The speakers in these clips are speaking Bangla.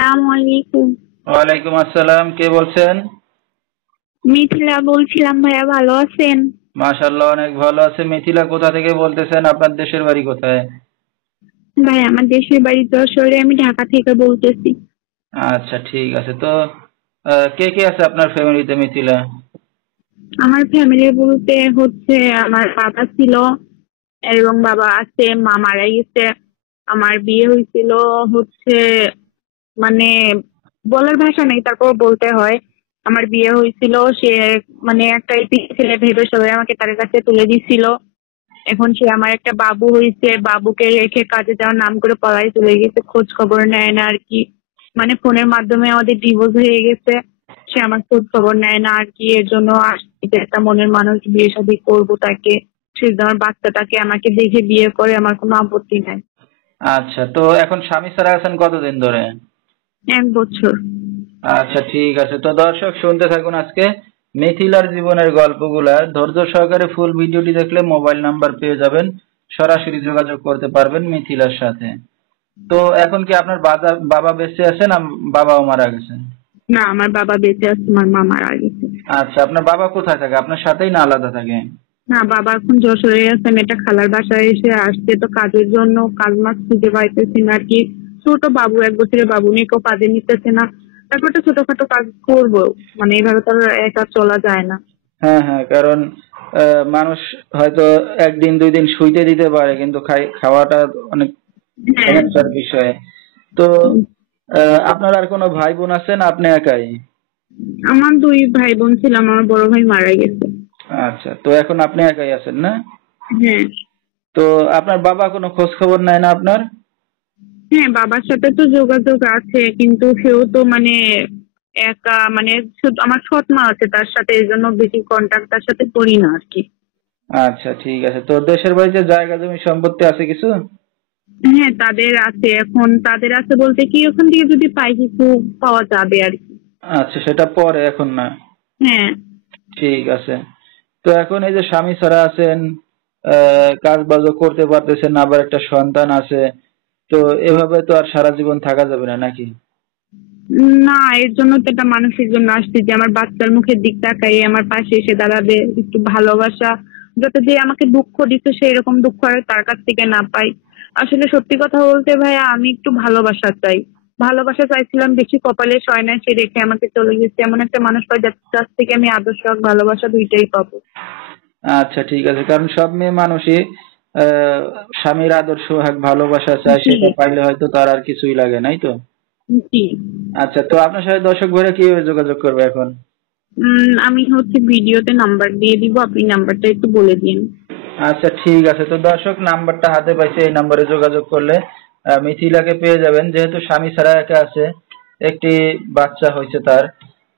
আসসালামু আলাইকুম। ওয়ালাইকুম আসসালাম। কে বলছেন? মিথিলা বলছিলাম, ভাইয়া ভালো আছেন? মাশাআল্লাহ, অনেক ভালো আছে। মিথিলা কোথা থেকে বলতেছেন? আপনার দেশের বাড়ি কোথায়? ভাই, আমার দেশের বাড়ি যশোরে, আমি ঢাকা থেকে বলতেছি। আচ্ছা, ঠিক আছে। তো কে কে আছে আপনার ফ্যামিলিতে মিথিলা? আমার ফ্যামিলি বলতে হচ্ছে আমার বাবা ছিল এবং বাবা আছে, মা মারা গেছে। আমার বিয়ে হয়েছিল হচ্ছে মানে বলার ভাষা নেই, তারপর বলতে হয়। আমার বিয়ে হয়েছিল, সে মানে একটা ছেলে ভেবে সবাই আমাকে তার কাছে তুলে দিছিল। এখন সে আমার একটা বাবু হয়েছে, বাবুকে রেখে কাজে যাওয়ার নাম করে পলাই চলে গেছে, খোঁজ খবর নেয় না আর কি। মানে ফোনের মাধ্যমে আমাদের ডিভোর্স হয়ে গেছে, সে আমার খোঁজ খবর নেয় না আর কি। এর জন্য আসছি যে একটা মনের মানুষ, বিয়ে শাদী করবো তাকে, সে যেন আমার বাচ্চাটাকে আমাকে দেখে বিয়ে করে, আমার কোনো আপত্তি নাই। আচ্ছা, তো এখন স্বামী ছাড়া আছেন কতদিন ধরে? 1 বছর। আচ্ছা, ঠিক আছে। তো দর্শক শুনতে থাকুন আজকে মিথিলার জীবনের গল্পগুলা ধৈর্য সহকারে। ফুল ভিডিওটি দেখলে মোবাইল নাম্বার পেয়ে যাবেন, সরাসরি যোগাযোগ করতে পারবেন মিথিলার সাথে। তো এখন কি আপনার বাবা বেঁচে আছে না বাবাও মারা গেছে? না, আমার বাবা বেঁচে আছে, আমার মা মারা গেছে। আচ্ছা, আপনার বাবা কোথায় থাকে? আপনার সাথেই না আলাদা থাকে? না, বাবা এখন যশোরে আছে, আমি একটা খালার বাসায় এসে আসছে তো কাজের জন্য, কাজ মাস খুঁজে পাইতেছি না আর কি। ছোট বাবু, 1 বছরের বাবু নিয়ে কেউ কাজে নিতেছে না। তারপর তো ছোটখাটো কাজ করবো, মানে এইভাবে তো আর একা চলা যায় না। হ্যাঁ, হ্যাঁ, কারণ মানুষ হয়তো একদিন দুই দিন শুইতে দিতে পারে, কিন্তু খাওয়াটা অনেক হ্যাঁ। সমস্যার বিষয়। তো আপনার আর কোনো ভাই বোন আছে না আপনি একাই? আমার 2 ভাই বোন ছিলাম, আমার বড় ভাই মারা গেছে। আচ্ছা, তো এখন আপনি একাই আছেন না? হ্যাঁ। তো আপনার বাবা কোনো খোঁজ খবর নেয় না আপনার? হ্যাঁ, বাবার সাথে তো যোগাযোগ আছে, কিন্তু সেও তো মানে একা, মানে শুধু আমার সৎ মা আছে তার সাথে, এই জন্য বেশি কন্টাক্ট তার সাথে করি না আর কি। আচ্ছা, ঠিক আছে। তো দেশের বাড়িতে জায়গা জমি সম্পত্তি আছে কিছু? হ্যাঁ, তাদের আছে। এখন তাদের আছে বলতে কি, ওখান থেকে যদি পাই কিছু পাওয়া যাবে আর কি। আচ্ছা, সেটা পরে, এখন না। হ্যাঁ। ঠিক আছে। তো এখন এই যে স্বামী ছাড়া আছেন, কাজ বাজও করতে পারতেছেন না, আবার একটা সন্তান আছে। তো এভাবে তো আর সারা জীবন থাকা যাবে না নাকি? না, এর জন্য তো একটা মানুষের জন্য আসছে যে আমার বাচ্চার মুখের দিক তাকাই আমার পাশে এসে দাঁড়াবে, একটু ভালোবাসা, যাতে যে আমাকে দুঃখ দিচ্ছে সেই রকম দুঃখ আর তার কাছ থেকে না পাই। আসলে সত্যি কথা বলতে ভাইয়া, আমি একটু ভালোবাসা চাই। ভালোবাসা চাইছিলাম, বেশি কপালে সয় না, সে রেখে আমাকে চলে গেছে। এমন একটা মানুষ পাই যার কাছ থেকে আমি আদর্শ আর ভালোবাসা দুইটাই পাবো। আচ্ছা, ঠিক আছে। কারণ সব মেয়ে মানুষই আহ স্বামীর আদর্শ হাক ভালোবাসা চায়, জি। সেটা পাইলে হয়তো তার আর কিছুই লাগে নাই তো। জি। আচ্ছা, তো আপনার সাথে দর্শক ভাইরা কিভাবে যোগাযোগ করবে এখন? আমি হচ্ছে ভিডিওতে নাম্বার দিয়ে দিব, আপনি নাম্বারটা একটু বলে দিন। আচ্ছা, ঠিক আছে। তো দর্শক নাম্বারটা হাতে পাইছে, এই নাম্বারে যোগাযোগ করলে মিথিলাকে পেয়ে যাবেন। যেহেতু স্বামী ছাড়া একা আছে, একটি বাচ্চা হয়েছে তার।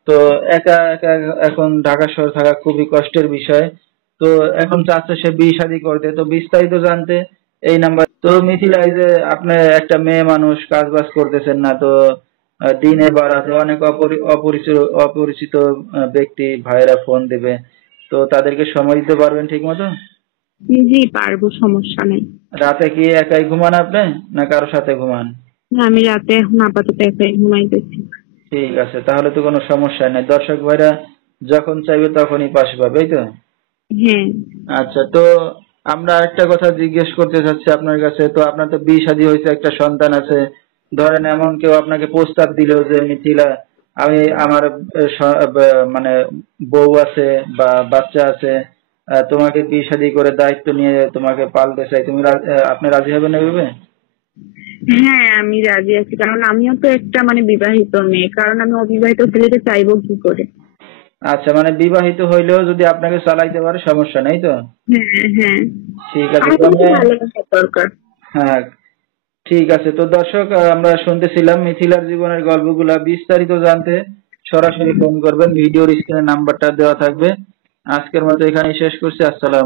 তো একা একা এখন ঢাকা শহর থাকা খুবই কষ্টের বিষয়। তো এখন চাচ্ছে সে বিয়ে শাদী করতে। তো বিস্তারিত জানতে এই নাম্বার। তো মিথিলা, এই যে আপনি একটা মেয়ে মানুষ, কাজ বাজ করতেছেন না, তো দিনে বা রাতে অনেক অপরিচিত অপরিচিত ব্যক্তি ভাইয়েরা ফোন দেবে। তো তাদেরকে সময় দিতে পারবেন ঠিক মতো? জি, পারবো, সমস্যা নেই। রাতে কি একাই ঘুমান আপনি, না কারোর সাথে ঘুমান? না, আমি রাতে এখন আপাতত একাই ঘুমাইতেছি। ঠিক আছে, তাহলে তো কোনো সমস্যা নেই। দর্শক ভাইরা যখন চাইবে তখনই পাশে পাবে, এই তো। হ্যাঁ। আচ্ছা, তো আমরা একটা কথা জিজ্ঞেস করতে চাচ্ছি আপনার কাছে। তো আপনার তো বিয়ে শাদী হয়েছে, একটা সন্তান আছে। ধরেন এমন কেউ আপনাকে প্রস্তাব দিল যে মিথিলা, আমি আমার মানে বউ আছে বা বাচ্চা আছে, তোমাকে বিয়ে শাদী করে দায়িত্ব নিয়ে তোমাকে পালতে চাই, তুমি আপনি রাজি হবেন এভাবে? হ্যাঁ, আমি রাজি আছি, কারণ আমিও তো একটা মানে বিবাহিত মেয়ে, কারণ আমি অবিবাহিত ছেলেকে চাইবো কি করে। আচ্ছা, মানে বিবাহিত হইলেও যদি আপনাকে চালাইতে পারে সমস্যা নেই তো? হ্যাঁ, হ্যাঁ। ঠিক আছে, আমার কিন্তু তাহলে ভালোবাসার দরকার। হ্যাঁ, ঠিক আছে। তো দর্শক, আমরা শুনতেছিলাম মিথিলার জীবনের গল্পগুলা। বিস্তারিত জানতে সরাসরি ফোন করবেন, ভিডিওর স্ক্রিনে নাম্বারটা দেওয়া থাকবে। আজকের মতো এখানেই শেষ করছি। আসসালাম।